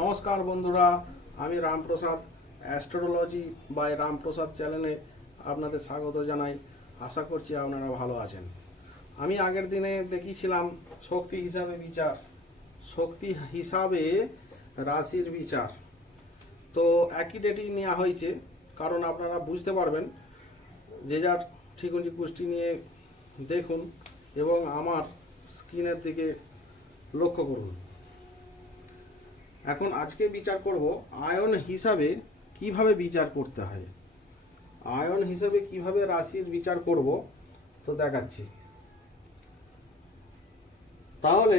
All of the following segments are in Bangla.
নমস্কার বন্ধুরা, আমি রামপ্রসাদ অ্যাস্ট্রোলজি বাই রামপ্রসাদ চ্যানেলে আপনাদের স্বাগত জানাই। আশা করছি আপনারা ভালো আছেন। আমি আগের দিনে দেখিয়েছিলাম শক্তি হিসাবে বিচার। শক্তি হিসাবে রাশির বিচার। তো একই ডেটই নেওয়া হয়েছে, কারণ আপনারা বুঝতে পারবেন, যে যার ঠিকুজি কুষ্টি নিয়ে দেখুন এবং আমার স্ক্রিনের দিকে লক্ষ্য করুন। এখন আজকে বিচার করব আয়ন হিসাবে কীভাবে বিচার করতে হয়। আয়ন হিসাবে কীভাবে রাশির বিচার করব তো দেখাচ্ছি। তাহলে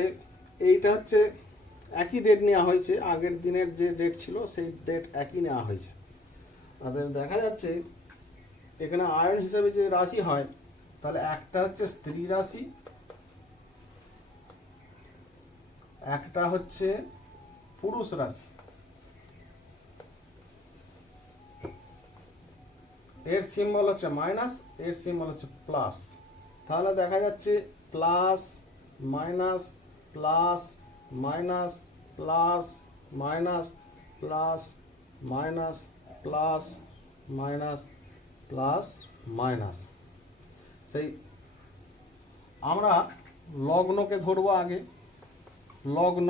এইটা হচ্ছে একই ডেট নেওয়া হয়েছে, আগের দিনের যে ডেট ছিল সেই ডেট একই নেওয়া হয়েছে। আর দেখা যাচ্ছে এখানে আয়ন হিসাবে যে রাশি হয়, তাহলে একটা হচ্ছে স্ত্রী রাশি, একটা হচ্ছে পুরুষ রাশি। এর সিম্বল হচ্ছে মাইনাস এর সিম্বল হচ্ছে প্লাস তাহলে দেখা যাচ্ছে plus minus plus minus plus minus plus minus plus minus plus minus সেই আমরা লগ্নকে ধরবো আগে। লগ্ন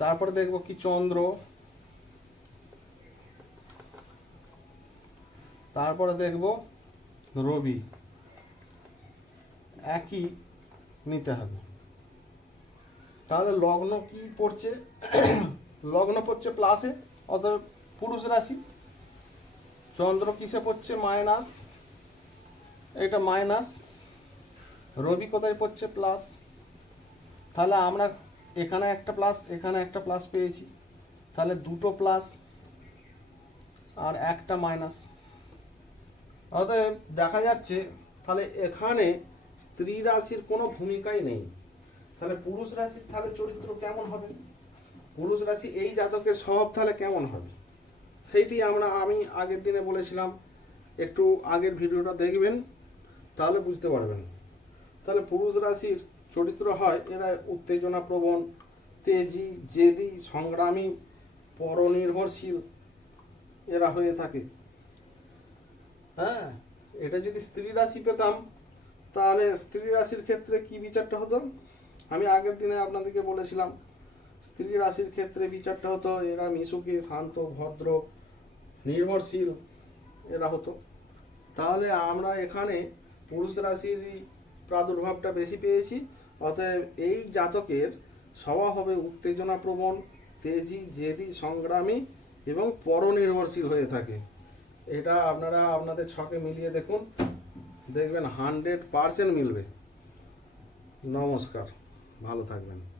তারপরে দেখব কি চন্দ্র। তারপরে দেখব রবি। একই নিতে হবে। তাহলে লগ্ন কি পড়ছে? লগ্ন পড়ছে প্লাসে অর্থাৎ পুরুষ রাশি। চন্দ্র কিসে পড়ছে? মাইনাস এটা মাইনাস রবি কোথায় পড়ছে? প্লাস তাহলে আমরা এখানে একটা প্লাস এখানে একটা প্লাস পেয়েছি। তাহলে দুটো প্লাস আর একটা মাইনাস অতএব দেখা যাচ্ছে, তাহলে এখানে স্ত্রী রাশির কোনো ভূমিকাই নেই। তাহলে পুরুষ রাশির তাহলে চরিত্র কেমন হবে? পুরুষ রাশি এই জাতকের স্বভাব তাহলে কেমন হবে? সেইটি আমরা, আমি আগের দিনে বলেছিলাম, একটু আগের ভিডিওটা দেখবেন, তাহলে বুঝতে পারবেন। তাহলে পুরুষ রাশির চরিত্র হয়, এরা উত্তেজনা প্রবণ তেজি, জেদি, সংগ্রামী, পরনির্ভরশীল এরা হয়ে থাকে। হ্যাঁ এটা যদি স্ত্রী রাশি পেতাম, তাহলে স্ত্রী রাশির ক্ষেত্রে কি বিচারটা হতো? আমি আগের দিনে আপনাদেরকে বলেছিলাম, স্ত্রী রাশির ক্ষেত্রে বিচারটা হতো, এরা মিশুকে শান্ত, ভদ্র, নির্ভরশীল এরা হতো। তাহলে আমরা এখানে পুরুষ রাশির প্রাদুর্ভাবটা বেশি পেয়েছি অতএব এই জাতকের স্বভাব হবে উত্তেজনা প্রবণ তেজি, জেদি, সংগ্রামী এবং পরনির্ভরশীল হয়ে থাকে। এটা আপনারা আপনাদের ছকে মিলিয়ে দেখুন। দেখবেন হান্ড্রেড পারসেন্ট মিলবে। নমস্কার। ভালো থাকবেন।